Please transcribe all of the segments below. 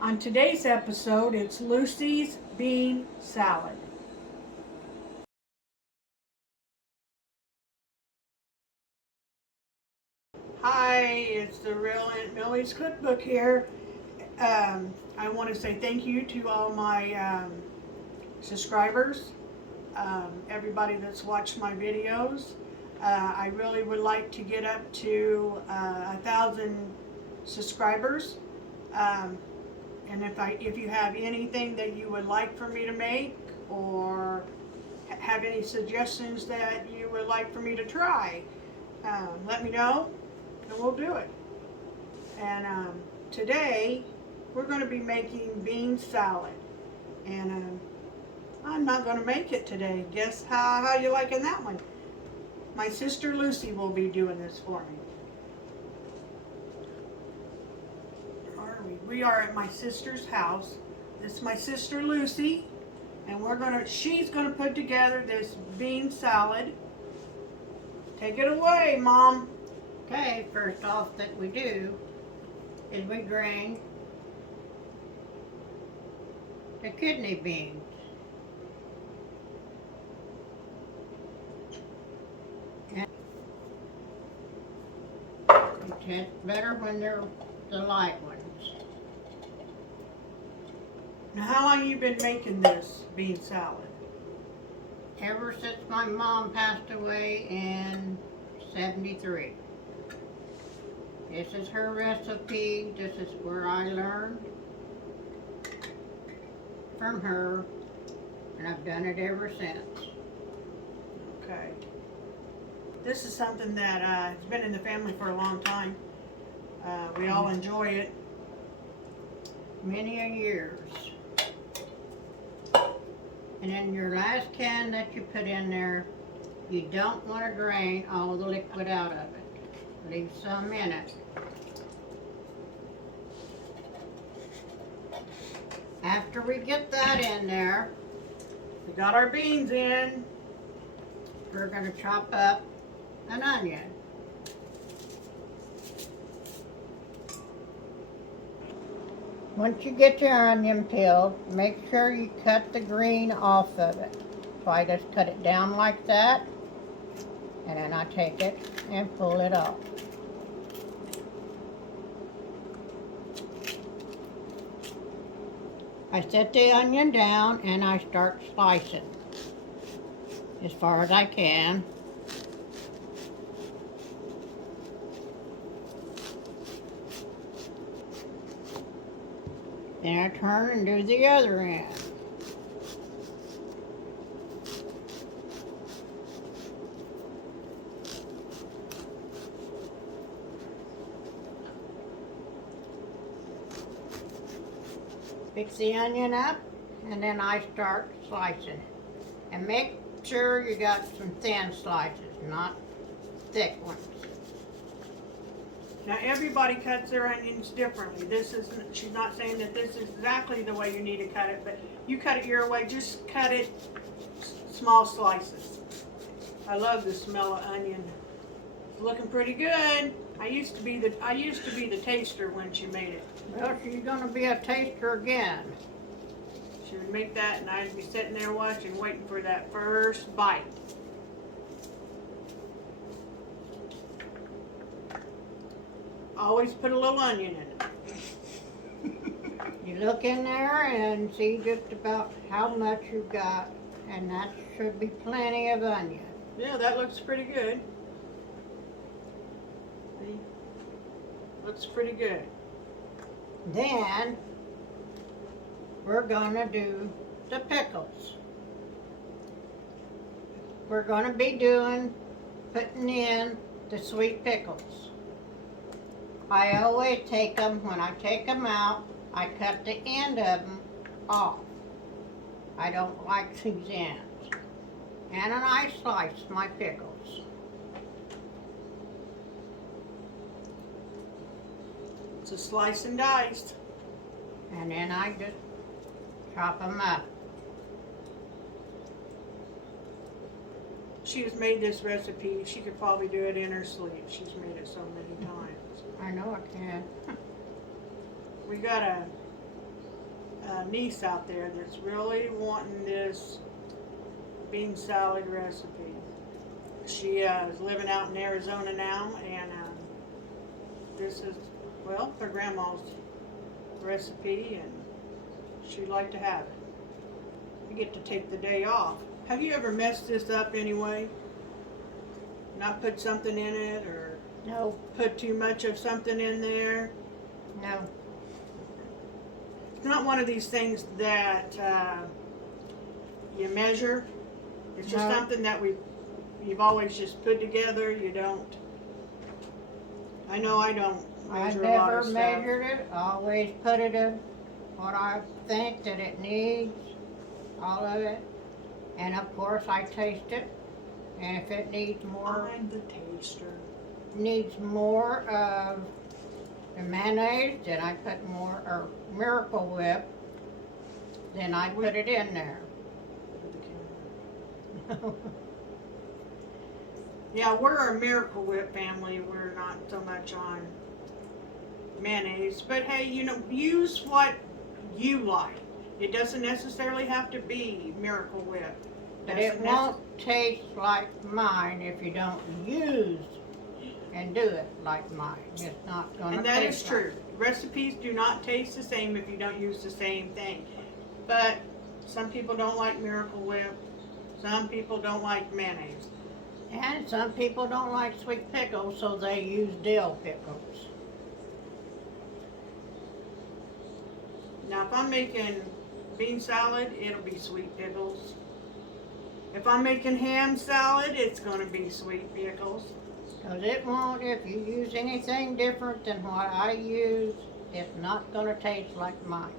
On today's episode, it's Lucy's Bean Salad. Hi, it's the Real Aunt Millie's Cookbook here. I want to say thank you to all my subscribers, everybody that's watched my videos. I really would like to get up to 1,000 subscribers. And if you have anything that you would like for me to make, or have any suggestions that you would like for me to try, let me know and we'll do it. And today we're going to be making bean salad, and I'm not going to make it today. Guess how you liking that one? My sister Lucy will be doing this for me. We are at my sister's house. This is my sister Lucy, and she's gonna put together this bean salad. Take it away, Mom. Okay, first off that we do is we drain the kidney beans. And it tastes better when they're the light ones. Now, how long you been making this bean salad? Ever since my mom passed away in '73. This is her recipe. This is where I learned from her, and I've done it ever since. Okay. This is something that has been in the family for a long time. We all enjoy it. Many a years. And in your last can that you put in there, you don't want to drain all the liquid out of it. Leave some in it. After we get that in there, We got our beans in. we're going to chop up an onion. Once you get your onion peeled, make sure you cut the green off of it. So I just cut it down like that, and then I take it and pull it off. I set the onion down and I start slicing as far as I can. Then I turn and do the other end. Fix the onion up, and then I start slicing. And make sure you got some thin slices, not thick ones. Now everybody cuts their onions differently. She's not saying that this is exactly the way you need to cut it, but you cut it your way. Just cut it small slices. I love the smell of onion. It's looking pretty good. I used to be the taster when she made it. Well, she's gonna be a taster again. She would make that, and I'd be sitting there watching, waiting for that first bite. Always put a little onion in it. You look in there and see just about how much you got, and that should be plenty of onion. Yeah, that looks pretty good. See? Looks pretty good. Then we're gonna do the pickles. We're gonna be putting in the sweet pickles. I always take them, when I take them out, I cut the end of them off. I don't like these ends. And then I slice my pickles. It's a slice and diced. And then I just chop them up. She has made this recipe. She could probably do it in her sleep. She's made it so many times. I know I can. We got a niece out there that's really wanting this bean salad recipe. She is living out in Arizona now, and this is, well, her grandma's recipe, and she'd like to have it. You get to take the day off. Have you ever messed this up anyway? Not put something in it, or No, put too much of something in there? no. It's not one of these things that you measure. It's just No. something that you've always just put together. You don't. I know I don't I measure a lot never of stuff. measured it, always put it in what I think that it needs, all of it. And of course I taste it, and if it needs more I'm the taster. of the mayonnaise, then I put more, or Miracle Whip, then I put it in there. Yeah, we're a Miracle Whip family. We're not so much on mayonnaise. But hey, use what you like. It doesn't necessarily have to be Miracle Whip. But it won't taste like mine if you don't use and do it like mine. It's not gonna And that is taste true. Recipes do not taste the same if you don't use the same thing. But some people don't like Miracle Whip. Some people don't like mayonnaise. And some people don't like sweet pickles, so they use dill pickles. Now, if I'm making bean salad, it'll be sweet pickles. If I'm making ham salad, it's going to be sweet pickles. Because it won't, if you use anything different than what I use, it's not going to taste like mine.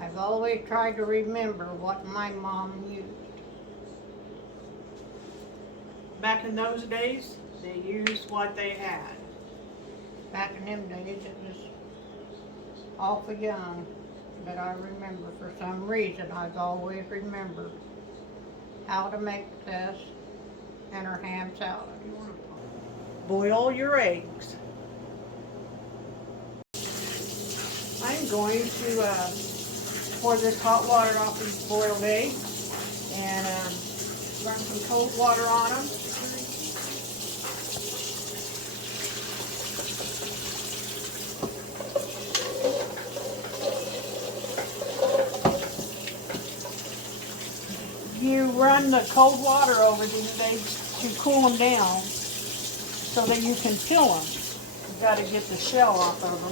I've always tried to remember what my mom used. Back in those days, they used what they had. Back in them days, it was awful young. But I remember, for some reason, I've always remembered how to make this and her ham salad. Boil your eggs. I'm going to pour this hot water off these boiled eggs and run some cold water on them. You run the cold water over these eggs to cool them down so that you can peel them. You've got to get the shell off of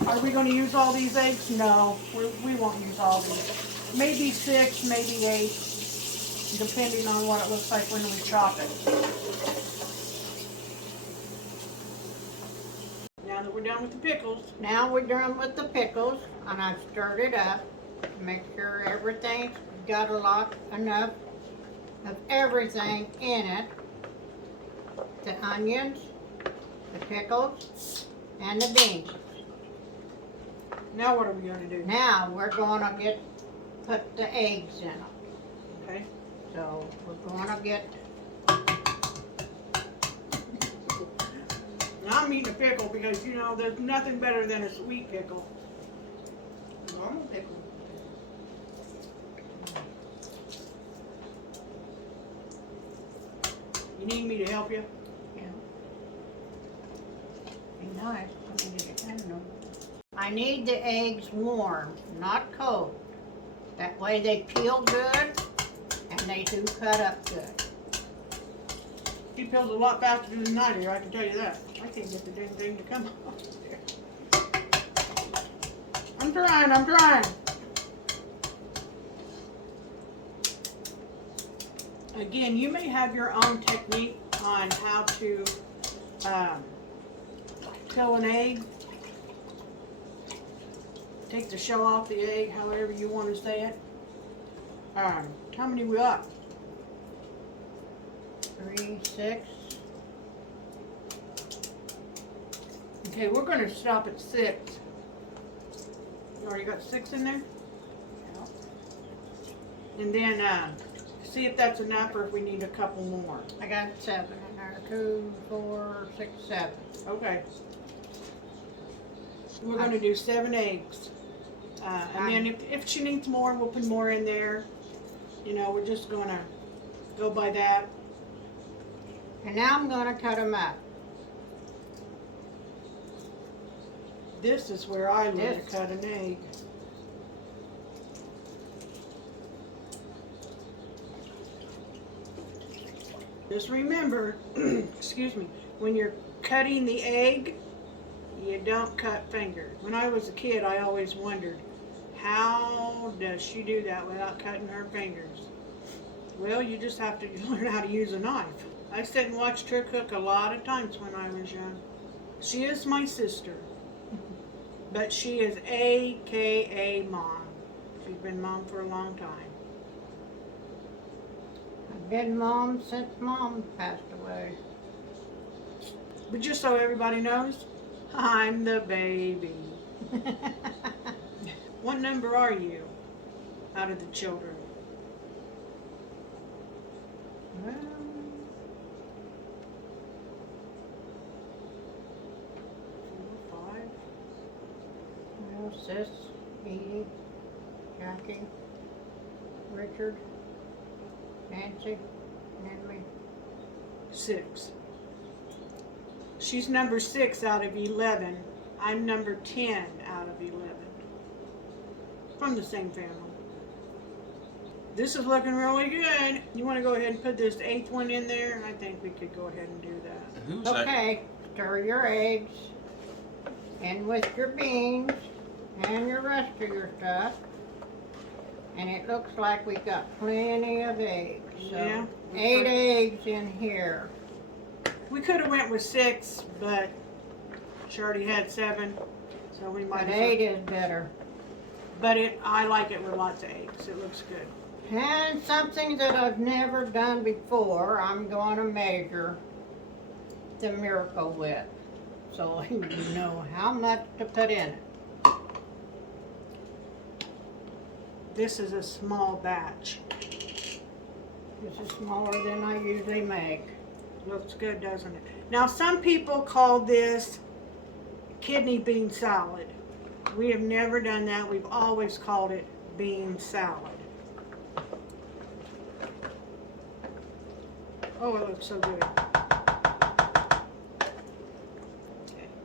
them. Are we going to use all these eggs? No, we won't use all these. Maybe 6, maybe 8, depending on what it looks like when we chop it. Now that we're done with the pickles, Now we're done with the pickles, and I've stirred it up to make sure everything's got enough of everything in it. The onions, the pickles, and the beans. now what are we going to do? Now we're gonna put the eggs in them. Okay. So we're gonna get, Now I'm eating a pickle because, there's nothing better than a sweet pickle. A normal pickle. You need me to help you? be nice. I need the eggs warm, not cold. That way they peel good and they do cut up good. He peels a lot faster than I do, I can tell you that. I can't get the dang thing to come off there. I'm trying. Again, you may have your own technique on how to peel an egg. Take the shell off the egg, however you want to say it. How many we got? 3, 6. Okay, we're going to stop at 6. You already got 6 in there? And then see if that's enough or if we need a couple more. I got 7 in there. 2, 4, 6, 7. Okay. We're going to do 7 eggs. And then if she needs more, we'll put more in there. You know, we're just going to go by that. And now I'm gonna cut them up. This is where I learn This. to cut an egg. Just remember, excuse me, when you're cutting the egg, you don't cut fingers. When I was a kid, I always wondered, how does she do that without cutting her fingers? Well, you just have to learn how to use a knife. I sat and watched her cook a lot of times when I was young. She is my sister, but she is AKA mom. She's been mom for a long time. I've been mom since mom passed away. But just so everybody knows, I'm the baby. What number are you out of the children? Well, 4, 5. well, Sis, Edie, Jackie, Richard, Nancy, and me. 6. She's number 6 out of 11. I'm number 10 out of 11. From the same family. This is looking really good. You want to go ahead and put this 8th one in there? I think we could go ahead and do that. Who's that? Okay, stir your eggs in with your beans and your rest of your stuff. And it looks like we got plenty of eggs. So Yeah. 8 eggs in here. We could have went with 6, but she already had 7, so we might But as well. 8 is better. But I like it with lots of eggs. It looks good. And something that I've never done before, I'm going to measure the Miracle Whip. So you know how much to put in it. This is a small batch. This is smaller than I usually make. Looks good, doesn't it? Now, some people call this kidney bean salad. We have never done that. We've always called it bean salad. Oh, it looks so good.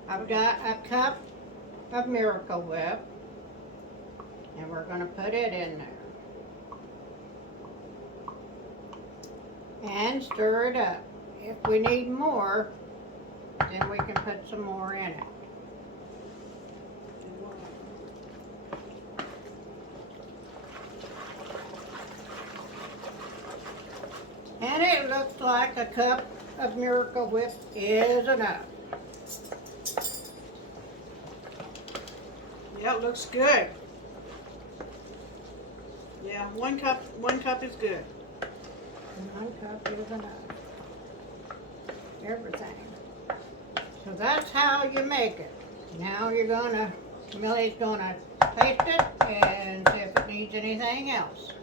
I've got a cup of Miracle Whip, and we're going to put it in there. And stir it up. If we need more, then we can put some more in it. And it looks like a cup of Miracle Whip is enough. Yeah, it looks good. Yeah, one cup is good. And 1 cup is enough. Everything. So that's how you make it. Now Millie's gonna taste it and see if it needs anything else.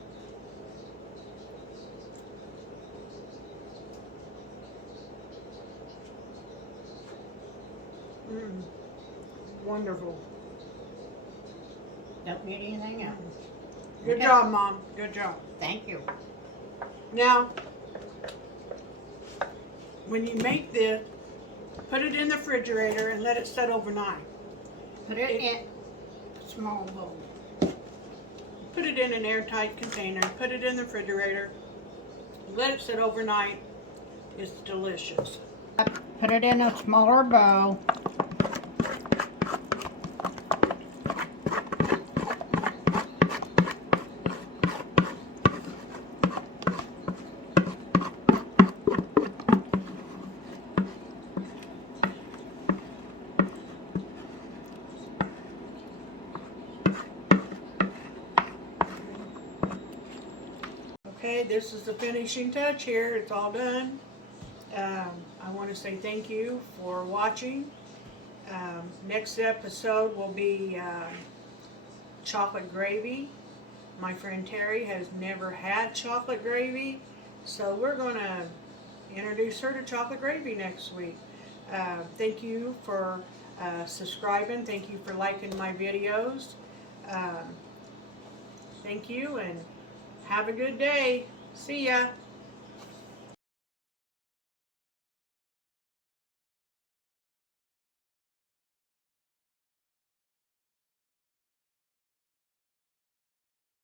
Wonderful. Don't need anything else. Good Okay. job, Mom. Good job. Thank you. Now, when you make this, put it in the refrigerator and let it set overnight. Put it in a small bowl. Put it in an airtight container, put it in the refrigerator, let it sit overnight. It's delicious. Put it in a smaller bowl. Okay, this is the finishing touch here. It's all done. I want to say thank you for watching. Next episode will be chocolate gravy. My friend Terry has never had chocolate gravy, so we're going to introduce her to chocolate gravy next week. Thank you for subscribing. Thank you for liking my videos. Thank you and have a good day. See ya.